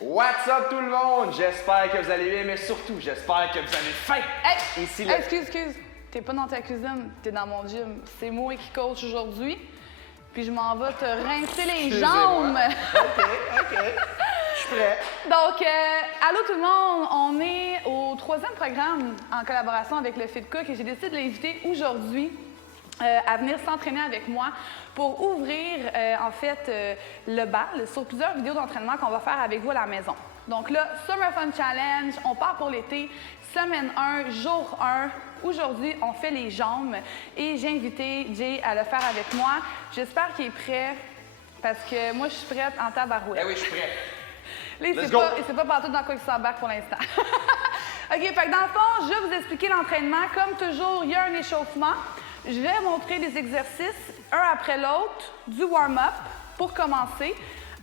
What's up tout le monde? J'espère que vous allez bien, mais surtout, j'espère que vous avez faim! Hey! Ici, Hey, excuse. T'es pas dans ta cuisine, t'es dans mon gym. C'est moi qui coach aujourd'hui, puis je m'en vais te rincer les jambes. OK. Je suis prêt. Donc, allô tout le monde, on est au 3e programme en collaboration avec le Fit Cook et j'ai décidé de l'inviter aujourd'hui à venir s'entraîner avec moi pour ouvrir, le bal sur plusieurs vidéos d'entraînement qu'on va faire avec vous à la maison. Donc là, Summer Fun Challenge, on part pour l'été, semaine 1, jour 1. Aujourd'hui, on fait les jambes et j'ai invité Jay à le faire avec moi. J'espère qu'il est prêt parce que moi, je suis prête en tabarouette. Ben oui, je suis prêt. Là, il sait pas partout dans quoi il s'embarque pour l'instant. OK, fait que dans le fond, je vais vous expliquer l'entraînement. Comme toujours, il y a un échauffement. Je vais montrer des exercices, un après l'autre, du warm-up pour commencer.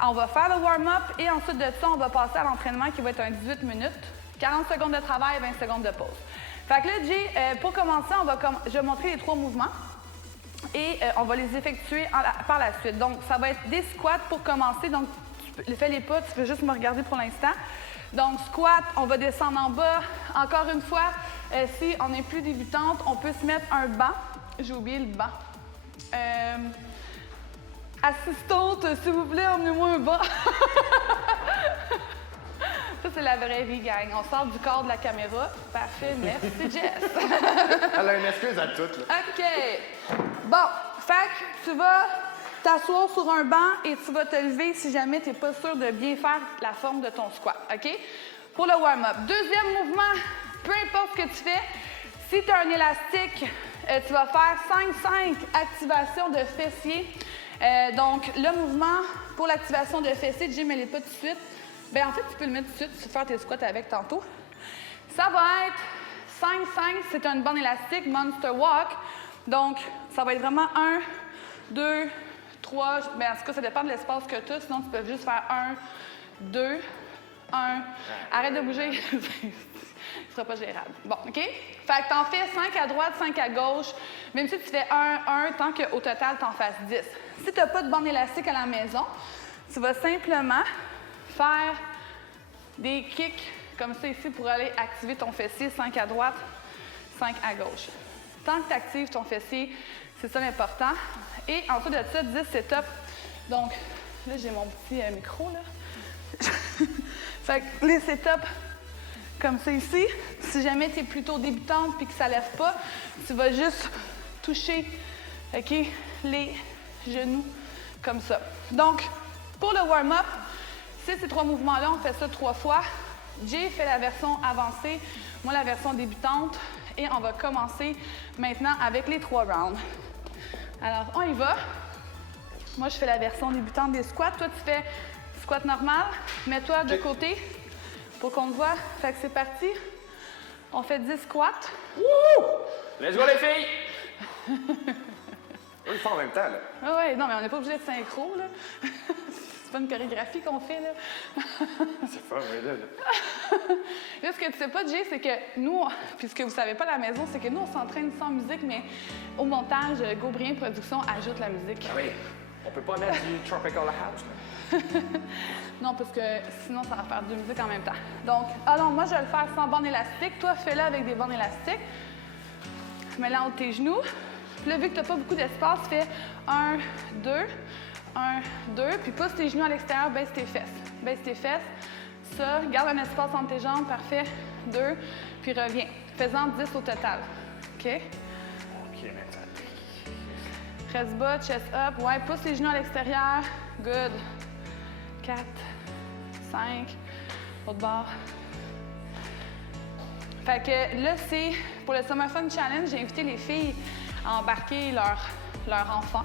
On va faire le warm-up et ensuite de ça, on va passer à l'entraînement qui va être un 18 minutes, 40 secondes de travail, 20 secondes de pause. Fait que là, Jay, pour commencer, je vais montrer les 3 mouvements et on va les effectuer par la suite. Donc, ça va être des squats pour commencer. Donc, fais les pas, tu peux juste me regarder pour l'instant. Donc, squat, on va descendre en bas. Encore une fois, si on est plus débutante, on peut se mettre un banc. J'ai oublié le banc. Assistante, s'il vous plaît, emmenez-moi un banc. Ça, c'est la vraie vie, gang. On sort du corps de la caméra. Parfait, merci, Jess. Elle a une excuse à toutes, là. OK. Bon, fait que tu vas t'asseoir sur un banc et tu vas te lever si jamais tu n'es pas sûr de bien faire la forme de ton squat, OK? Pour le warm-up. Deuxième mouvement, peu importe ce que tu fais, si tu as un élastique, tu vas faire 5-5 activations de fessiers. Donc, le mouvement pour l'activation de fessiers, Jim, elle n'est pas tout de suite. Bien, en fait, tu peux le mettre tout de suite, tu peux faire tes squats avec tantôt. Ça va être 5-5, c'est une bande élastique, Monster Walk. Donc, ça va être vraiment 1, 2, 3. Bien, en tout cas, ça dépend de l'espace que tu as, sinon tu peux juste faire 1, 2, 1. Arrête de bouger. Ce sera pas gérable. Bon, OK? Fait que t'en fais 5 à droite, 5 à gauche. Même si tu fais 1, tant qu'au total, t'en fasses 10. Si tu n'as pas de bande élastique à la maison, tu vas simplement faire des kicks comme ça ici pour aller activer ton fessier, 5 à droite, 5 à gauche. Tant que tu actives ton fessier, c'est ça l'important. Et ensuite de ça, 10 setups. Donc, là, j'ai mon petit micro, là. Fait que les setups, comme ça ici, si jamais tu es plutôt débutante et que ça ne lève pas, tu vas juste toucher, OK, les genoux comme ça. Donc, pour le warm-up, c'est ces 3 mouvements-là, on fait ça 3 fois. Jay fait la version avancée, moi la version débutante. Et on va commencer maintenant avec les 3 rounds. Alors, on y va. Moi, je fais la version débutante des squats. Toi, tu fais squat normal. Mets-toi de côté pour qu'on te voit. Fait que c'est parti. On fait 10 squats. Wouh! Let's go, les filles! Eux, ils font en même temps, là. Ah ouais, non, mais on n'est pas obligé de synchro, là. C'est pas une chorégraphie qu'on fait, là. C'est fun, oui, là. Là, ce que tu sais pas, Jay, c'est que nous, puis ce que vous savez pas à la maison, c'est que nous, on s'entraîne sans musique, mais au montage, Gaubrien Productions ajoute la musique. Ah oui, on peut pas mettre du Tropical House, là. Non, parce que sinon, ça va faire 2 musiques en même temps. Donc, alors, moi, je vais le faire sans bande élastique. Toi, fais-le avec des bandes élastiques. Mets-le entre tes genoux. Puis là, vu que tu n'as pas beaucoup d'espace, fais 1, 2, 1, 2. Puis pousse tes genoux à l'extérieur, baisse tes fesses. Baisse tes fesses. Ça, garde un espace entre tes jambes. Parfait. 2. Puis reviens. Fais-en 10 au total. OK? OK, maintenant. Press bas, chest up. Ouais, pousse les genoux à l'extérieur. Good. 4, 5, autre bord. Fait que là, c'est pour le Summer Fun Challenge, j'ai invité les filles à embarquer leur enfant,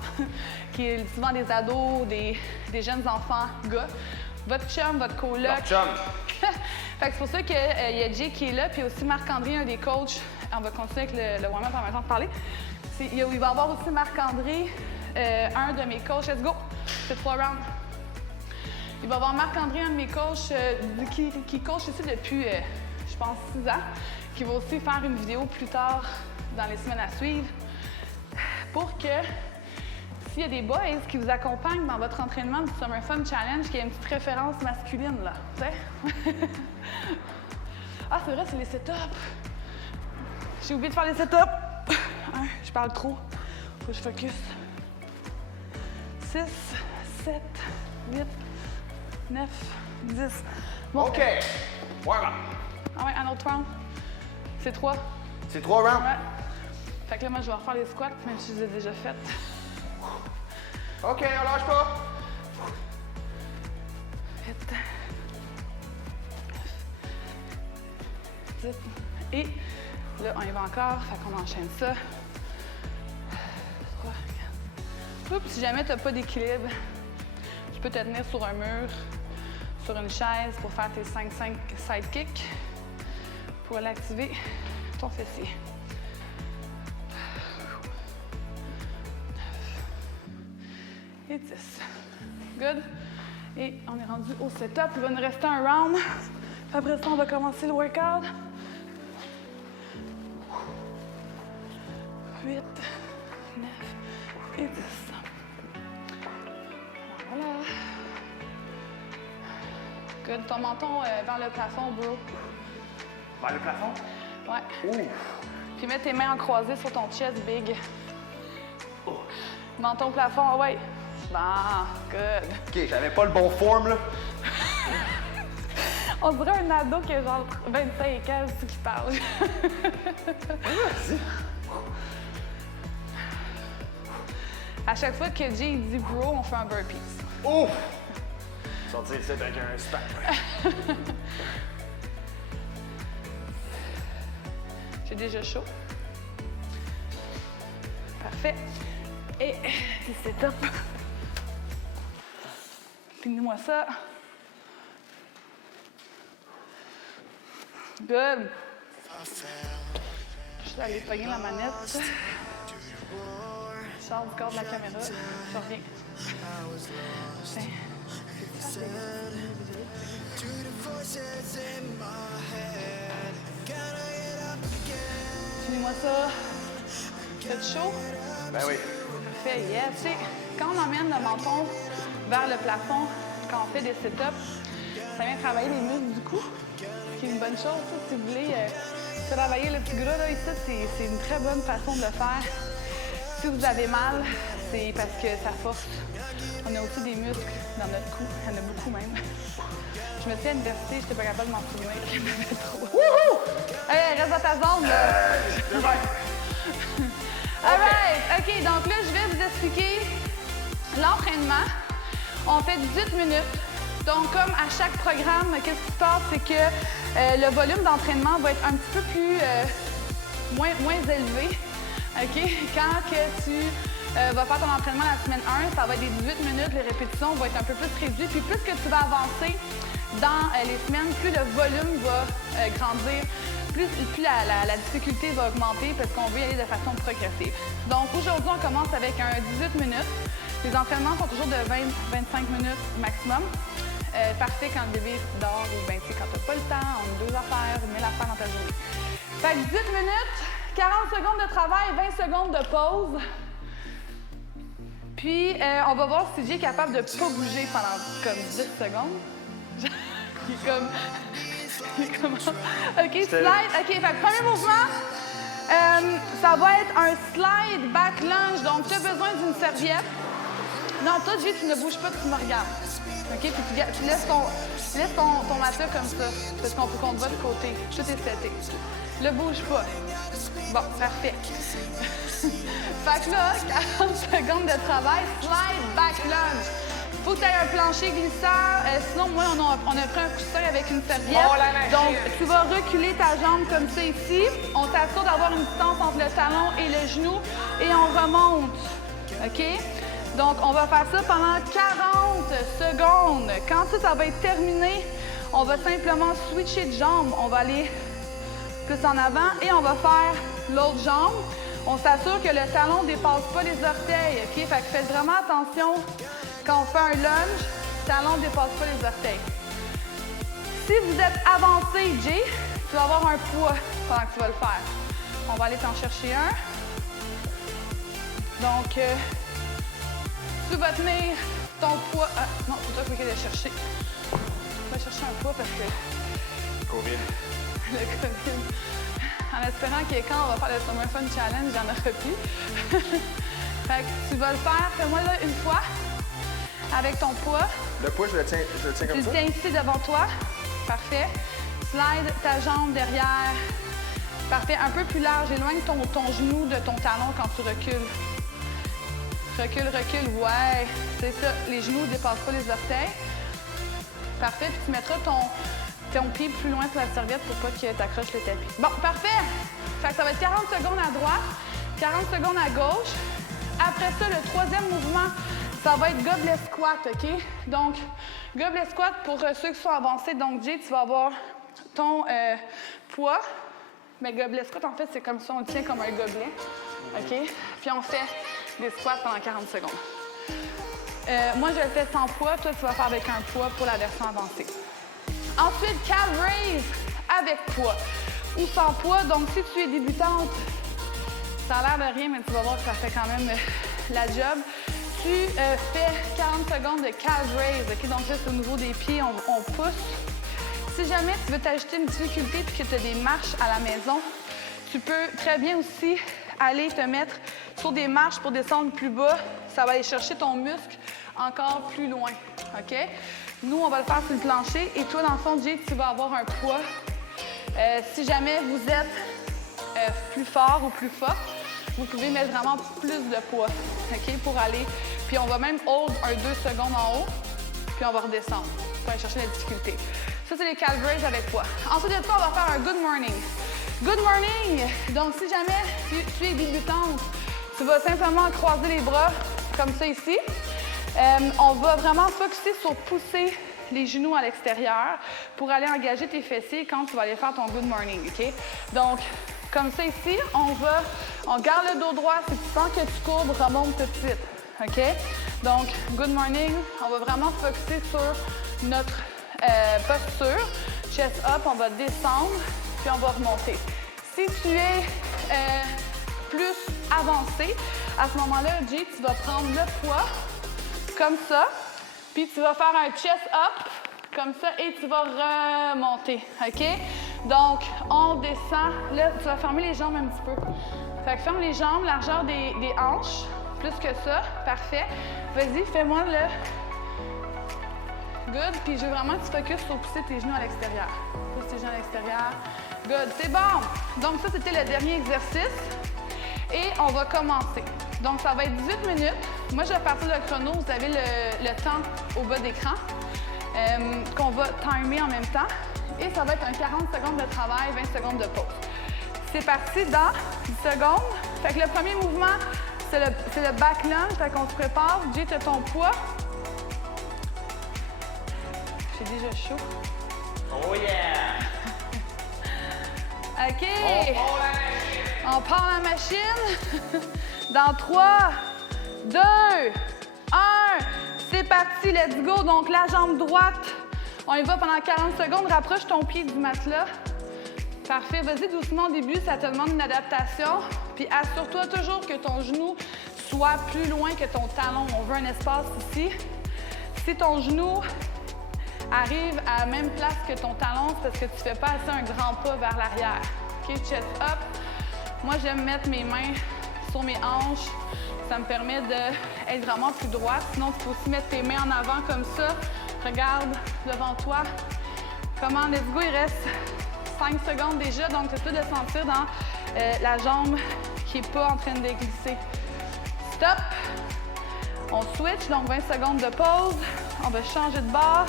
qui est souvent des ados, des jeunes enfants, gars. Votre chum, votre coloc. Leur chum. Fait que c'est pour ça qu'il y a Jay qui est là, puis aussi Marc-André, un des coachs. On va continuer avec le warm-up en même temps de parler. Il va y avoir aussi Marc-André, un de mes coachs. Let's go! C'est 3 rounds. Il va y avoir Marc-André, un de mes coachs, qui coach ici depuis, je pense, 6 ans, qui va aussi faire une vidéo plus tard dans les semaines à suivre pour que s'il y a des boys qui vous accompagnent dans votre entraînement du Summer Fun Challenge, qui a une petite référence masculine, là, tu sais? Ah, c'est vrai, c'est les sit-ups. J'ai oublié de faire les sit-ups. Je parle trop. Faut que je focus. 6, 7, 8, 9, 10. Bon. OK. Voilà. Ah ouais, un autre round. C'est 3. C'est 3 rounds? Ouais. Fait que là, moi, je vais refaire les squats, même si je les ai déjà faites. OK, on lâche pas. 8, 10. Et là, on y va encore. Fait qu'on enchaîne ça. 3, 4. Oups, si jamais tu n'as pas d'équilibre, tu peux te tenir sur un mur, sur une chaise pour faire tes 5-5 side kicks pour aller activer ton fessier. 9 et 10. Good. Et on est rendu au setup. Il va nous rester un round. Puis après ça, on va commencer le workout. 8, 9 et 10. Voilà. Good. Ton menton vers le plafond, bro. Vers le plafond? Ouais. Ouh. Puis mets tes mains en croisée sur ton chest, big. Menton au plafond, ouais. Bon, good. OK, j'avais pas le bon forme, là. On dirait un ado qui a genre 25 ans qui parle. Vas-y. À chaque fois que Jay dit bro, on fait un burpees. Ouf! Sortir ça avec un stack. J'ai déjà chaud. Parfait. Et c'est top. Finis-moi ça. Good. Je suis allée pogner la manette. Je sors du corps de la caméra. Je reviens. Tiens. Finis-moi ça. Faites chaud? Ben oui. Parfait, yeah. Tu sais, quand on emmène le menton vers le plafond, quand on fait des sit-ups, ça vient travailler les muscles du cou, ce qui est une bonne chose. Ça, si vous voulez travailler le petit gras, là, ici, c'est une très bonne façon de le faire. Si vous avez mal, c'est parce que ça force. On a aussi des muscles dans notre cou. Il y en a beaucoup même. Je me suis à l'université, je n'étais pas capable de m'en souvenir. Il y en avait trop. Wouhou! Hey, reste dans ta zone, là. All right. OK, donc là, je vais vous expliquer l'entraînement. On fait 18 minutes. Donc, comme à chaque programme, qu'est-ce qui se passe, c'est que le volume d'entraînement va être un petit peu plus moins élevé. OK? Quand que tu vas faire ton entraînement la semaine 1, ça va être des 18 minutes, les répétitions vont être un peu plus réduites. Puis plus que tu vas avancer dans les semaines, plus le volume va grandir, plus la difficulté va augmenter parce qu'on veut y aller de façon progressive. Donc aujourd'hui, on commence avec un 18 minutes. Les entraînements sont toujours de 20-25 minutes maximum. Parfait quand le bébé dort ou ben, quand tu n'as pas le temps, on a 2 affaires, 1000 affaires dans ta journée. Fait que 18 minutes, 40 secondes de travail, 20 secondes de pause. Puis, on va voir si Jay est capable de ne pas bouger pendant comme 10 secondes. Il est comme... OK, slide. OK, fait que premier mouvement, ça va être un slide back lunge. Donc, tu as besoin d'une serviette. Non, toi, Jay, tu ne bouges pas, tu me regardes. OK, puis tu laisses ton matelas comme ça, parce qu'on peut qu'on te voit de côté. Tout est seté. Le bouge pas. Bon, parfait. Fait que là, 40 secondes de travail, slide back lunge. Faut que tu aies un plancher glissant. Sinon, moi, on a pris un coussin avec une serviette. Oh, donc, tu vas reculer ta jambe comme ça ici. On s'assure d'avoir une distance entre le talon et le genou et on remonte. OK? Donc, on va faire ça pendant 40 secondes. Quand ça va être terminé, on va simplement switcher de jambe. On va aller plus en avant et on va faire l'autre jambe. On s'assure que le talon ne dépasse pas les orteils. OK? Fait que faites vraiment attention quand on fait un lunge, le talon ne dépasse pas les orteils. Si vous êtes avancé, Jay, tu vas avoir un poids pendant que tu vas le faire. On va aller t'en chercher un. Donc, tu vas tenir ton poids. Ah, non, c'est toi qui vas aller chercher. Va chercher un poids parce que COVID. le COVID. En espérant que quand on va faire le Summer Fun Challenge, j'en aurai plus. Fait que tu vas le faire, fais-moi là une fois, avec ton poids. Le poids, je le tiens comme ça? Tu le tiens ici devant toi. Parfait. Slide ta jambe derrière. Parfait. Un peu plus large. Éloigne ton genou de ton talon quand tu recules. Recule, recule. Ouais. C'est ça. Les genoux ne dépassent pas les orteils. Parfait. Puis tu mettras ton pied plus loin sur la serviette pour pas que tu accroches le tapis. Bon, parfait. Fait que ça va être 40 secondes à droite, 40 secondes à gauche. Après ça, le troisième mouvement, ça va être gobelet squat, OK? Donc, gobelet squat, pour ceux qui sont avancés, donc Jay, tu vas avoir ton poids. Mais gobelet squat, en fait, c'est comme ça, on le tient comme un gobelet, OK? Puis on fait des squats pendant 40 secondes. Moi, je le fais sans poids. Toi, tu vas faire avec un poids pour la version avancée. Ensuite, calf raise avec poids ou sans poids. Donc, si tu es débutante, ça a l'air de rien, mais tu vas voir que ça fait quand même la job. Tu fais 40 secondes de calf raise, OK? Donc là, c'est au niveau des pieds, on pousse. Si jamais tu veux t'ajouter une difficulté et que tu as des marches à la maison, tu peux très bien aussi aller te mettre sur des marches pour descendre plus bas. Ça va aller chercher ton muscle encore plus loin, OK? Nous, on va le faire sur le plancher et toi, dans le fond, Jay, tu vas avoir un poids. Si jamais vous êtes plus fort ou plus fort, vous pouvez mettre vraiment plus de poids, OK, pour aller. Puis on va même hold un 2 secondes en haut, puis on va redescendre pour aller chercher la difficulté. Ça, c'est les calf raises avec poids. Ensuite de ça, on va faire un good morning. Good morning! Donc, si jamais tu es débutante, tu vas simplement croiser les bras comme ça ici. On va vraiment focuser sur pousser les genoux à l'extérieur pour aller engager tes fessiers quand tu vas aller faire ton good morning, OK? Donc, comme ça ici, on garde le dos droit. Si tu sens que tu courbes, remonte tout de suite, OK? Donc, good morning, on va vraiment focuser sur notre posture. Chest up, on va descendre, puis on va remonter. Si tu es plus avancé, à ce moment-là, Jay, tu vas prendre le poids comme ça, puis tu vas faire un chest up comme ça et tu vas remonter, OK? Donc, on descend. Là, tu vas fermer les jambes un petit peu. Fait que ferme les jambes, largeur des hanches, plus que ça. Parfait. Vas-y, fais-moi le good. Puis je veux vraiment que tu focuses sur pousser tes genoux à l'extérieur. Pousse tes genoux à l'extérieur. Good. C'est bon. Donc, ça, c'était le dernier exercice. Et on va commencer. Donc, ça va être 18 minutes. Moi, je vais partir le chrono. Vous avez le temps au bas d'écran qu'on va timer en même temps. Et ça va être un 40 secondes de travail, 20 secondes de pause. C'est parti dans 10 secondes. Fait que le premier mouvement, c'est le back lunge. Fait qu'on se prépare. Jay, tu as ton poids. J'ai déjà chaud. Oh yeah! OK. On part On part la machine! la machine. Dans 3, 2, 1. C'est parti, let's go. Donc, la jambe droite. On y va pendant 40 secondes. Rapproche ton pied du matelas. Parfait. Vas-y doucement au début. Ça te demande une adaptation. Puis assure-toi toujours que ton genou soit plus loin que ton talon. On veut un espace ici. Si ton genou arrive à la même place que ton talon, c'est parce que tu ne fais pas assez un grand pas vers l'arrière. OK? Chest up. Moi, j'aime mettre mes mains sur mes hanches. Ça me permet d'être vraiment plus droite. Sinon, tu peux aussi mettre tes mains en avant comme ça. Regarde devant toi. Comment? Let's go. Il reste 5 secondes déjà. Donc, c'est tout de sentir dans la jambe qui n'est pas en train de glisser. Stop. On switch. Donc, 20 secondes de pause. On va changer de bord.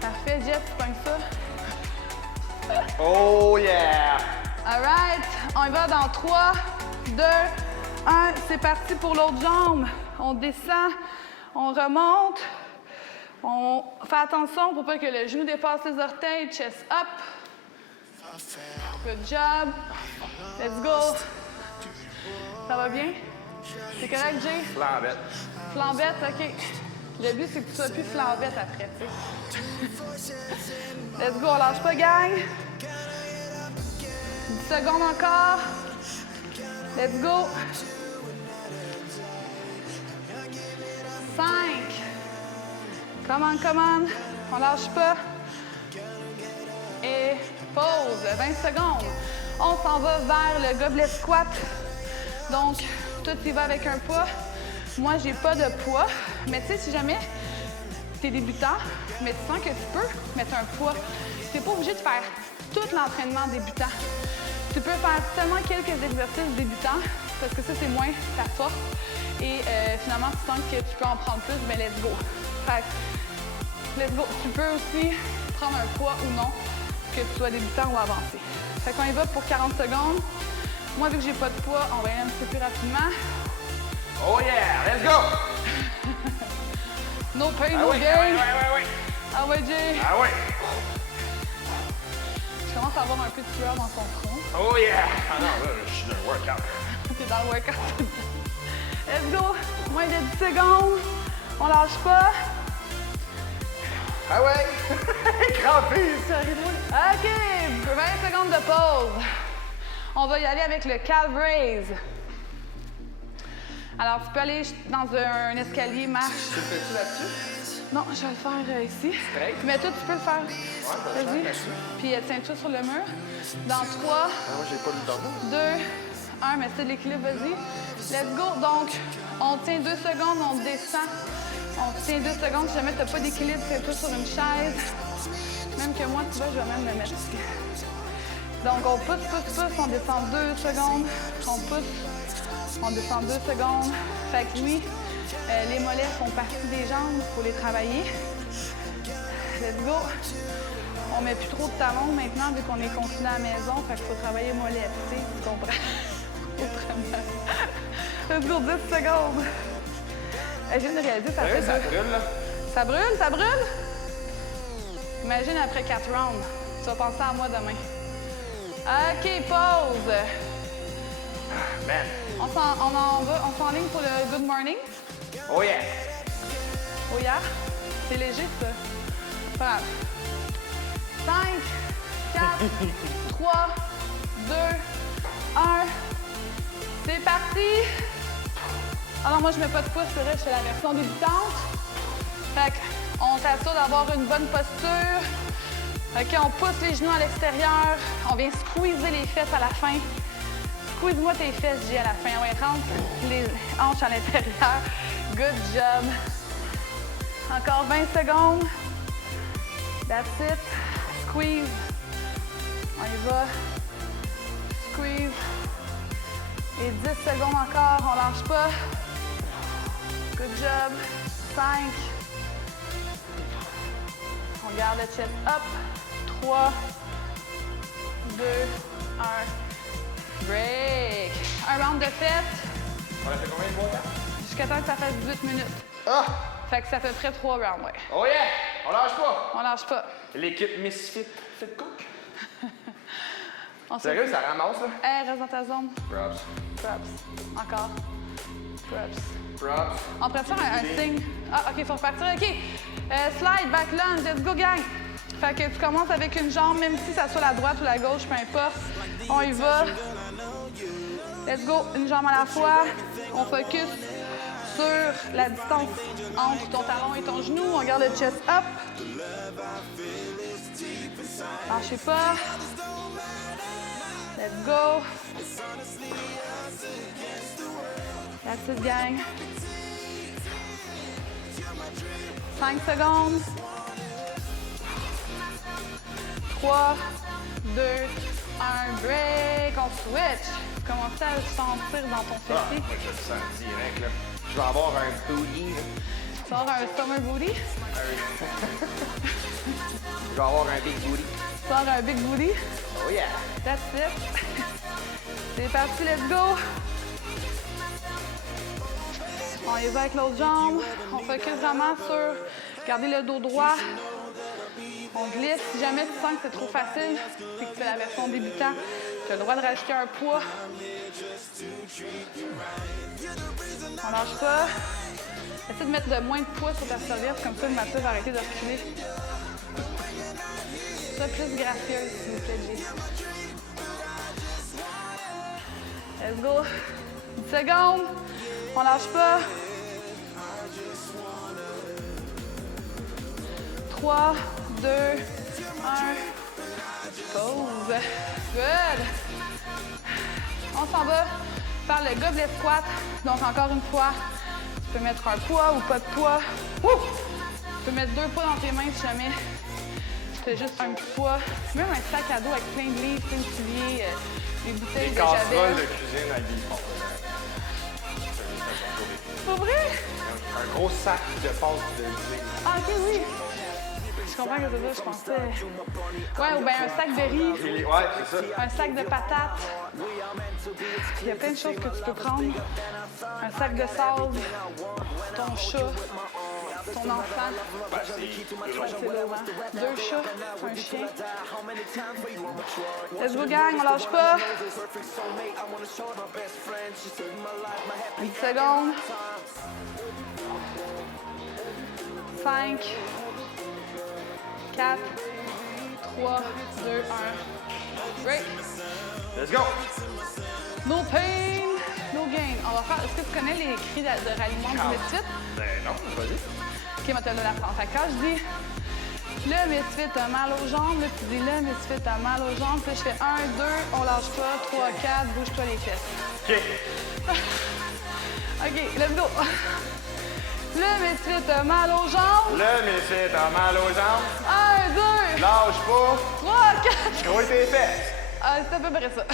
Parfait. Jeff, tu pognes ça. Oh yeah! All right. On y va dans 3, 2, 1. C'est parti pour l'autre jambe. On descend, on remonte. On fait attention pour pas que le genou dépasse les orteils. Chest up. Good job. Let's go. Ça va bien? C'est correct, Jay? Flambette. Flambette, OK. Le but, c'est que tu sois plus flambette après, tu sais. Let's go, on lâche pas, gang. 10 secondes encore. Let's go. 5. Come on, come on. On lâche pas. Et pause. 20 secondes. On s'en va vers le gobelet squat. Donc, toi, tu y vas avec un poids. Moi, j'ai pas de poids. Mais tu sais, si jamais tu es débutant, mais tu sens que tu peux mettre un poids, tu n'es pas obligé de faire tout l'entraînement débutant. Tu peux faire seulement quelques exercices débutants parce que ça, c'est moins ta force. Et finalement, tu sens que tu peux en prendre plus, mais let's go. Fait que, let's go. Tu peux aussi prendre un poids ou non, que tu sois débutant ou avancé. Fait qu'on y va pour 40 secondes. Moi, vu que j'ai pas de poids, on va y aller un petit peu plus rapidement. Oh yeah, let's go! No pain, Ah no oui, gain. ah oui, ah oui. Ah ouais, Jay. Ah oui. Je commence à avoir un peu de sueur dans son front. Oh yeah! Ah non, là, je suis dans le workout. T'es dans le workout. Let's go! Moins de 10 secondes. On lâche pas. Ah ouais! Crampé! OK! 20 secondes de pause. On va y aller avec le calf raise. Alors, tu peux aller dans un escalier, marche. Tu le fais-tu là-dessus? Non, je vais le faire ici. Straight? Mais toi, tu peux le faire. Ouais, Vas-y. là-dessus. Puis tiens-toi sur le mur. Dans 3, Ah, moi, j'ai pas le temps. 2, 1, mais c'est de l'équilibre, vas-y. Let's go. Donc, on tient 2 secondes, on descend. On tient 2 secondes. Si jamais tu n'as pas d'équilibre, tiens-toi sur une chaise. Même que moi, tu vois, je vais même le mettre ici. Donc, on pousse, on descend 2 secondes. On pousse, on descend 2 secondes. Fait que oui, les mollets font partie des jambes, il faut les travailler. Let's go. On met plus trop de talons maintenant, vu qu'on est confiné à la maison. Fait qu'il faut travailler mollets, tu sais, tu comprends? Autrement. Let's go, 10 secondes. Je viens de réaliser, ça fait Ça deux. brûle, là. Ça brûle, ça brûle? Imagine après 4 rounds. Tu vas penser à moi demain. OK, pause. Man. On s'enligne pour le good morning. Oh yeah! Oh yeah? C'est léger, ça. Pas grave. 5, 4, 3, 2, 1. C'est parti! Alors moi, je mets pas de pouce, c'est vrai, je fais la version débutante. Fait qu'on s'assure d'avoir une bonne posture. OK, on pousse les genoux à l'extérieur. On vient squeezer les fesses à la fin. Squeeze-moi tes fesses, J, à la fin. On va rentre les hanches à l'intérieur. Good job. Encore 20 secondes. That's it. Squeeze. On y va. Squeeze. Et 10 secondes encore. On lâche pas. Good job. 5. On garde le chest up. 3, 2, 1. Break. Un round de fête. On a fait combien de fois, là? Jusqu'à temps que ça fasse 18 minutes. Ah! Fait que ça fait près 3 rounds, ouais. Oh yeah! On lâche pas! On lâche pas. L'équipe Misfit fait cook. On se Sérieux, ça ramasse, là? Hey, reste dans ta zone. Props. Props. Encore. Props. Props. On pourrait faire un signe. Ah, OK, faut repartir. OK. Slide, back lunge. Let's go, gang. Fait que tu commences avec une jambe, même si ça soit la droite ou la gauche, peu importe. On y va. Let's go. Une jambe à la fois. On focus sur la distance entre ton talon et ton genou. On garde le chest up. Lâchez pas. Let's go. That's it, gang. 5 secondes. 3, 2, 1, break. On switch. Commencez à le sentir dans ton Ah, fessier. moi, je le sens direct, là. Je vais avoir un booty, là. Tu vas avoir un summer booty. Je vais avoir un big booty. Tu vas avoir un big booty. Oh yeah! That's it. C'est parti, let's go. On y va avec l'autre jambe. On focus vraiment sur garder le dos droit. On glisse. Si jamais tu sens que c'est trop facile, c'est que c'est la version débutant, tu as le droit de rajouter un poids. On lâche pas. Essaie de mettre moins de poids sur ta serviette, comme ça le matin va arrêter de reculer. Sois plus gracieuse, s'il vous plaît, J. Let's go. 10 secondes. On lâche pas. 3, 2, 1. Pause. Good. On s'en va faire le gobelet squat. Donc, encore une fois, tu peux mettre un poids ou pas de poids. Ouh! Tu peux mettre 2 poids dans tes mains si jamais tu as juste un petit poids. Même un sac à dos avec plein de livres, plein de souliers, des bouteilles Des de casseroles Javel. de cuisine avec des fonds. Pas vrai? Un gros sac de pâtes de cuisine. Ah, ok, oui. Je comprends que c'est ça, je pensais. Ouais, ou bien un sac de riz, Ouais, c'est ça. un sac de patates. Il y a plein de choses que tu peux prendre. Un sac de sable, ton chat, ton enfant. Ben, c'est Ouais, c'est lourd, hein? 2 chats, un chien. Let's go, gang, on lâche pas. 8 secondes. 5, 4, 3, 2, 1. Break. Let's go! No pain, no gain. On va faire. Est-ce que tu connais les cris de ralliement du Misfit? Ben non, vas-y. Ok, moi, tu la France. Fait que quand je dis le Misfit a mal aux jambes, là, tu dis le Misfit a mal aux jambes. Puis je fais 1, 2, on lâche pas, 3, 4, bouge-toi les fesses. OK. OK, let's go. Le Misfit a mal aux jambes. Le Misfit a mal aux jambes. 1, 2, Lâche pas. 3, 4. Grouille tes fesses. Ah, c'est à peu près ça.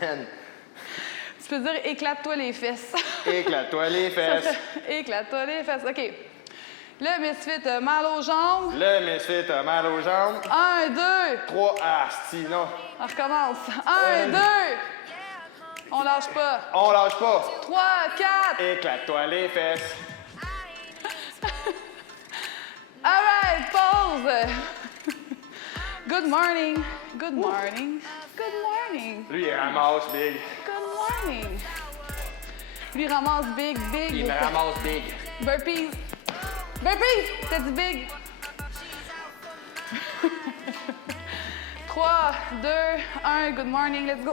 Man, Tu peux dire éclate-toi les fesses. éclate-toi les fesses. Éclate-toi les fesses. OK. Le Misfit a mal aux jambes. Le Misfit a mal aux jambes. 1, 2. 3, asti, non. On recommence. 1, 2. On lâche pas. On lâche pas. 3, 4. Éclate-toi les fesses. All right, pause. Good morning. Good morning. Good morning. Lui, il ramasse big. Good morning. Lui ramasse big, big. Il me ramasse big. Burpees. Burpees. T'as dit big. 3, 2, 1. Good morning. Let's go.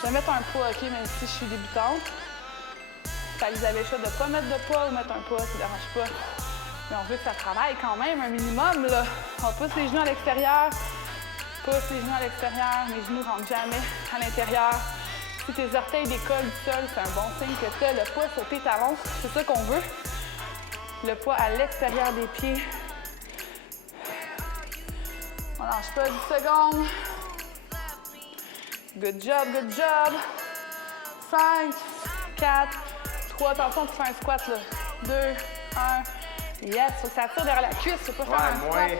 Je vais mettre un poids, OK, même si je suis débutante. Ça vous avez le choix de ne pas mettre de poids ou mettre un poids, ça ne dérange pas. Mais on veut que ça travaille quand même, un minimum, là. On pousse les genoux à l'extérieur. Pousse les genoux à l'extérieur. Mes genoux ne rentrent jamais à l'intérieur. Si tes orteils décollent du sol, c'est un bon signe que tu as le poids sur tes talons. C'est ça qu'on veut. Le poids à l'extérieur des pieds. On lâche pas 10 secondes. Good job, good job. 5, 4, 3. Attention, tu fais un squat, là. 2, 1. Yes, faut que ça tire derrière la cuisse, faut pas faire un squat.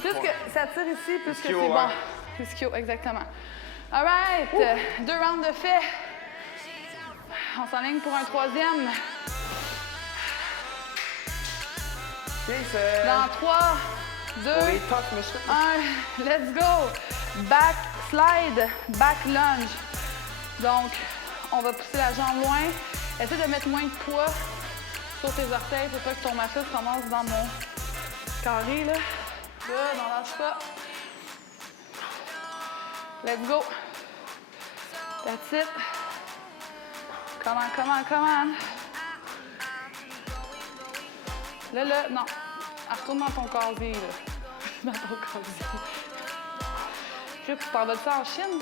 Plus que ça tire ici, plus que c'est bon. hein? Plus qu'il y a, exactement. All right. 2 rounds de fait. On s'enligne pour un troisième. Dans 3, 2, 1. Let's go. Back slide, back lunge. Donc, on va pousser la jambe loin. Essaie de mettre moins de poids sur tes orteils pour pas que ton matelas se ramasse dans mon carré, là. Good, on lâche pas. Let's go. That's it. Come on, come on, come on. Là, non. Retourne dans ton casier, là. Dans ton casier. Tu t'en vas-tu en Chine?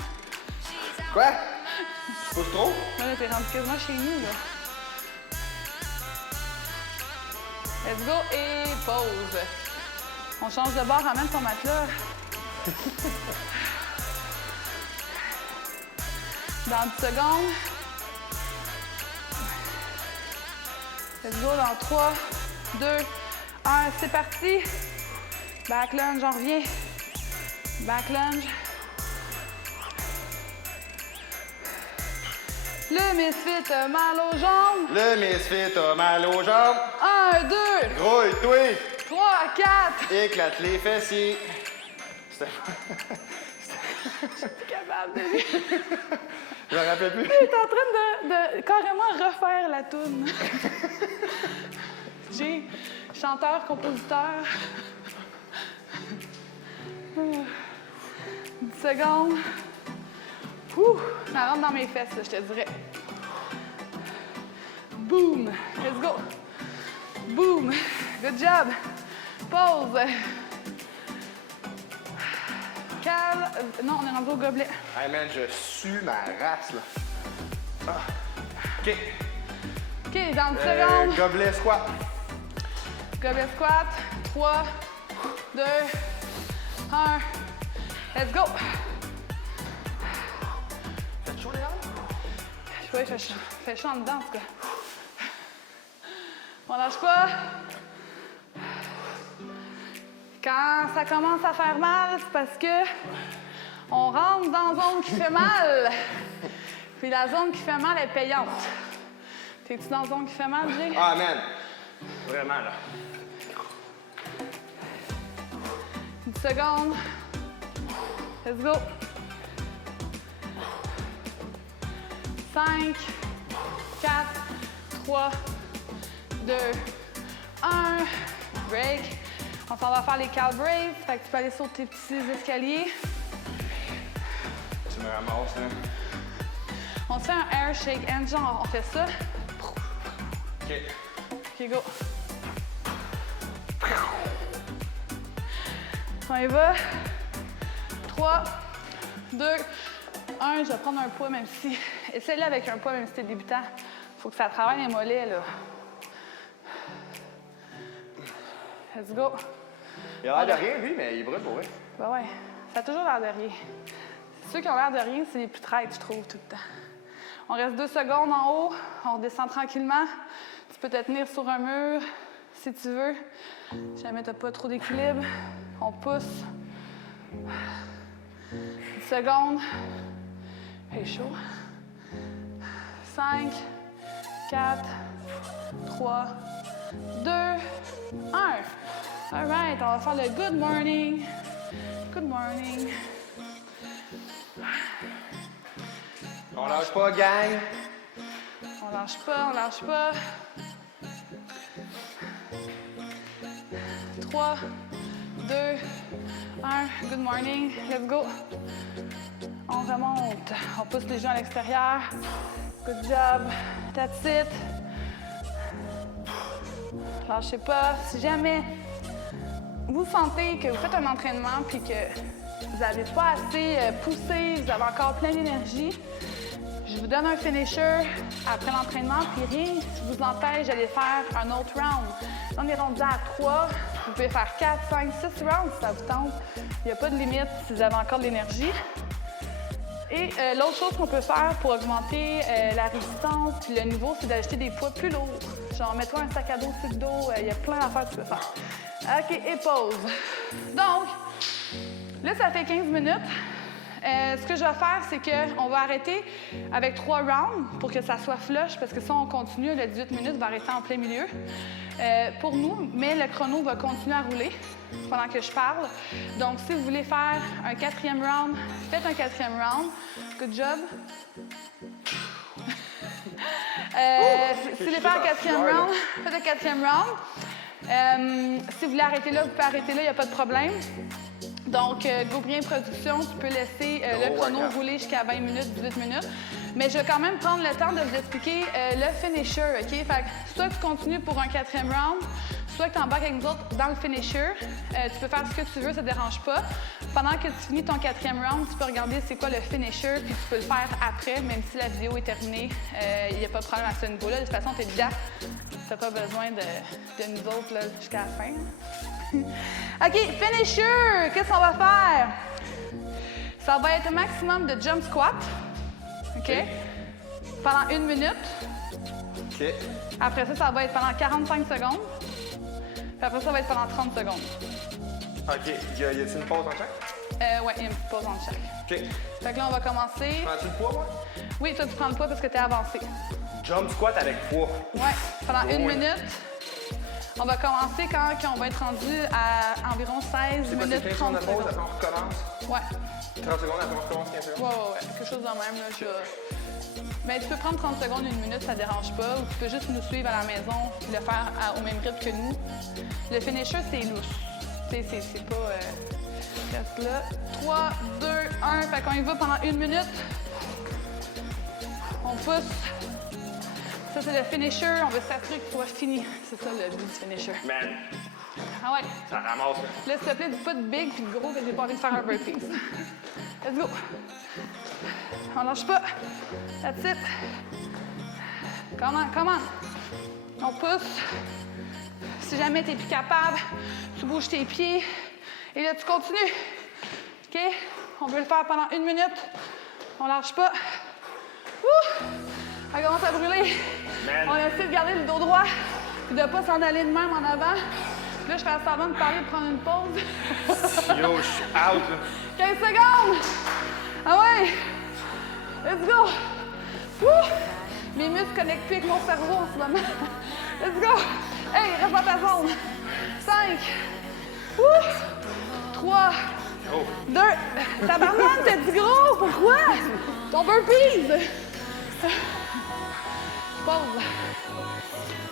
Quoi? Tu pousses trop? Là, t'es rendu quasiment chez nous, là. Let's go et pause. On change de bord, ramène ton matelas. Dans 10 secondes. Let's go dans 3, 2, 1. C'est parti. Back lunge, on revient. Back lunge. Le Misfit a mal aux jambes. Le Misfit a mal aux jambes. 1, 2, Grouille-toi. 3, 4. Éclate les fessiers. C'était... Je suis plus capable de lire. Je me rappelle plus. Il est en train de carrément refaire la toune. J'ai chanteur, compositeur. 10 secondes. Ouh, ça rentre dans mes fesses, là, je te dirais. Boom. Let's go. Boom. Good job. Pause. Cal. Non, on est rendu au gobelet. Hey man, je sue ma race là. Ah. OK. OK, dans 10 secondes. Gobelet squat. Gobelet squat. 3, 2, 1. Let's go. Faites chaud les gars? Oui, fait chaud en dedans en tout cas. On lâche pas. Quand ça commence à faire mal, c'est parce que on rentre dans une zone qui fait mal. Puis la zone qui fait mal est payante. T'es-tu dans la zone qui fait mal, Jay? Ah man, vraiment là. 10 secondes. Let's go. 5, 4, 3, 2, 1. Break. On s'en va faire les calf raises. Fait que tu peux aller sur tes petits escaliers. Tu me ramasses, hein? On se fait un air shake and genre, on fait ça. OK. OK, go. On y va. 3, 2, 1. Je vais prendre un poids, même si... Essaye-le avec un poids, même si t'es débutant. Faut que ça travaille les mollets, là. Let's go. Il a l'air de rien, lui, mais il brûle pour vrai. Ben ouais, ça a toujours l'air de rien. Ceux qui ont l'air de rien, c'est les plus traîtres, je trouve, tout le temps. On reste 2 secondes en haut. On descend tranquillement. Tu peux te tenir sur un mur, si tu veux. Si jamais t'as pas trop d'équilibre. On pousse. 10 secondes. C'est chaud. 5, 4, 3, 2, 1. All right, on va faire le good morning. Good morning. On lâche pas, gang. On lâche pas, on lâche pas. 3, 2, 1. Good morning. Let's go. On remonte. On pousse les gens à l'extérieur. Good job. That's it. Lâchez pas. Si jamais vous sentez que vous faites un entraînement puis que vous n'avez pas assez poussé, vous avez encore plein d'énergie, je vous donne un finisher après l'entraînement, puis rien ne vous empêche d'aller faire un autre round. On est rendu à 3. Vous pouvez faire 4, 5, 6 rounds si ça vous tente. Il n'y a pas de limite si vous avez encore de l'énergie. Et l'autre chose qu'on peut faire pour augmenter la résistance puis le niveau, c'est d'ajouter des poids plus lourds. Genre, mets-toi un sac à dos sur le dos. Il y a plein d'affaires que tu peux faire. OK, et pause. Donc, là, ça fait 15 minutes. Ce que je vais faire, c'est qu'on va arrêter avec 3 rounds pour que ça soit flush, parce que si on continue, le 18 minutes va arrêter en plein milieu pour nous, mais le chrono va continuer à rouler pendant que je parle. Donc, si vous voulez faire un 4e round, faites un 4e round. Good job. Si vous voulez faire un 4e round, faites un 4e round. Si vous voulez arrêter là, vous pouvez arrêter là, il n'y a pas de problème. Donc, Gobrien Production, tu peux laisser le chrono rouler jusqu'à 20 minutes, 18 minutes. Mais je vais quand même prendre le temps de vous expliquer le finisher, OK? Fait que soit tu continues pour un 4e round, soit que tu embarques avec nous autres dans le finisher. Tu peux faire ce que tu veux, ça ne dérange pas. Pendant que tu finis ton 4e round, tu peux regarder c'est quoi le finisher, puis tu peux le faire après, même si la vidéo est terminée. Il n'y a pas de problème à ce niveau-là. De toute façon, tu es dedans. Tu n'as pas besoin de nous autres là, jusqu'à la fin. OK, finisher! Qu'est-ce qu'on va faire? Ça va être un maximum de jump squat. OK? Pendant 1 minute. OK. Après ça, ça va être pendant 45 secondes. Puis après ça va être pendant 30 secondes. OK. Y a-t-il une pause en chaque? Ouais, il y a une petite pause entre chaque. OK. Fait que là, on va commencer. Prends-tu le poids, moi? Oui, toi, tu prends le poids parce que tu es avancé. Jump squat avec poids. Ouais, pendant 1 Ouais. minute. On va commencer quand on va être rendu à environ 16 C'est quoi, minutes c'est 15 30 secondes de pause, secondes. après on recommence? Ouais. 30 secondes, après on recommence 15 secondes? Ouais. Quelque chose de même, là. Mais tu peux prendre 30 secondes, 1 minute, ça dérange pas. Ou tu peux juste nous suivre à la maison et le faire au même rythme que nous. Le finisher, c'est loose. C'est pas... Reste là. 3, 2, 1. Fait qu'on y va pendant 1 minute. On pousse. Ça, c'est le finisher. On veut s'assurer que ce soit fini. C'est ça le but du finisher. Man, Ah ouais. ça ramasse. Là. Là, s'il te plaît, dis pas de big puis de gros que j'ai pas envie de faire un burpees. Let's go. On lâche pas. That's it. Come on, come on. On pousse. Si jamais t'es plus capable, tu bouges tes pieds. Et là, tu continues. OK? On veut le faire pendant 1 minute. On lâche pas. Ouh! Ça commence à brûler. Man. On essaie de garder le dos droit et de ne pas s'en aller de même en avant. Là, je fais semblant de parler, de prendre une pause. Yo, je suis out. Là. 15 secondes! Ah ouais! Let's go! Wouh! Mes muscles connectent plus avec mon cerveau en ce moment. Let's go! Hey, reste dans ta zone. 5. Wouh! 3. Oh. 2. Tabarnak, t'es du gros! Pourquoi? Ton burpees! Pause.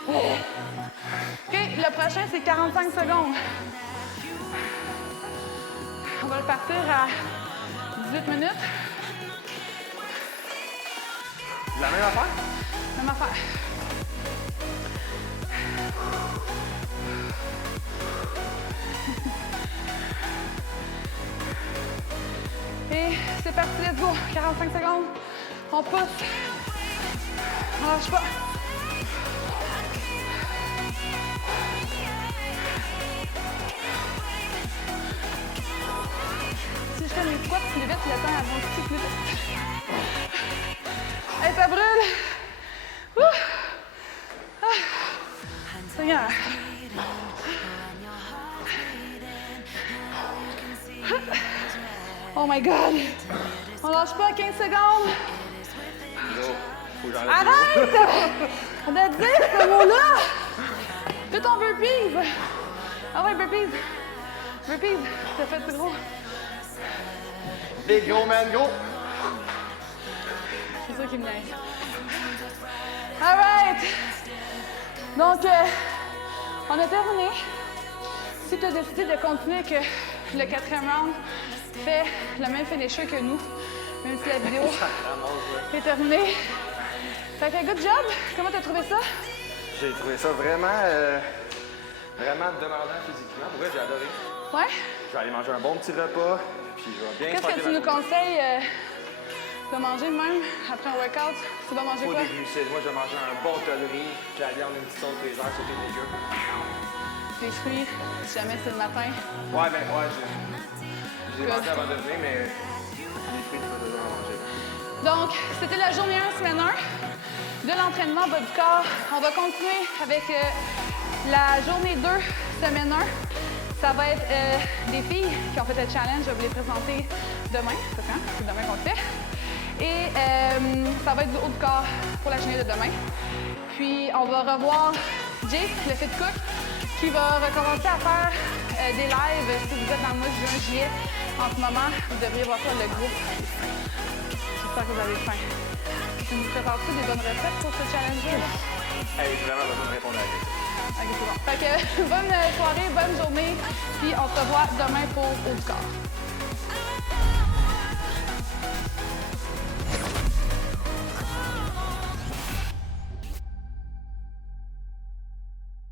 OK, le prochain, c'est 45 secondes. On va le partir à 18 minutes. La même affaire? Même affaire. Et c'est parti, let's go. 45 secondes. On pousse. On lâche pas. Si je fais mes squats plus vite, le temps avance plus vite. Hey, ça brûle! Ouh! Ah. Seigneur! Oh my God! On lâche pas 15 secondes! Yo, faut que j'enlève Arrête! On a dit ce mot-là! Fais ton burpees! Ah ouais, burpees! Burpees! T'as fait ce gros! Big gros, man, gros. C'est ça qui me niaise. All right! Donc, on a terminé. Si tu as décidé de continuer que le 4e round fait le même finisher que nous, même si la vidéo est terminée. Fait que good job! Comment t'as trouvé ça? J'ai trouvé ça vraiment, vraiment demandant physiquement. Pour vrai, j'ai adoré. Ouais? Je vais aller manger un bon petit repas, puis je vais bien Qu'est-ce que tu nous conseilles de manger de même après un workout? Tu vas manger Faut quoi? des glucides. Moi, je vais manger un bon tas de riz, puis la viande, une petite sauce les airs, sauter des légumes. Des fruits, si jamais c'est le matin. Ouais, ben, ouais, j'ai mangé avant de venir, mais les fruits, tu vas toujours en manger. Donc, c'était la journée 1, semaine 1 de l'entraînement bas du corps. On va continuer avec la journée 2, semaine 1. Ça va être des filles qui ont fait le challenge. Je vais vous les présenter demain. C'est quand? C'est demain qu'on le fait. Et ça va être du haut du corps pour la journée de demain. Puis, on va revoir Jake, le fit cook, qui va recommencer à faire des lives. Si vous êtes dans le mois de juin, juillet, en ce moment, vous devriez voir ça, le groupe. J'espère que vous avez faim. Tu nous prépares-tu des bonnes recettes pour ce challenge-là? Hey, j'ai vraiment besoin de répondre à la question. Ok, c'est bon. Fait que bonne soirée, bonne journée, puis on se revoit demain pour Haut du corps.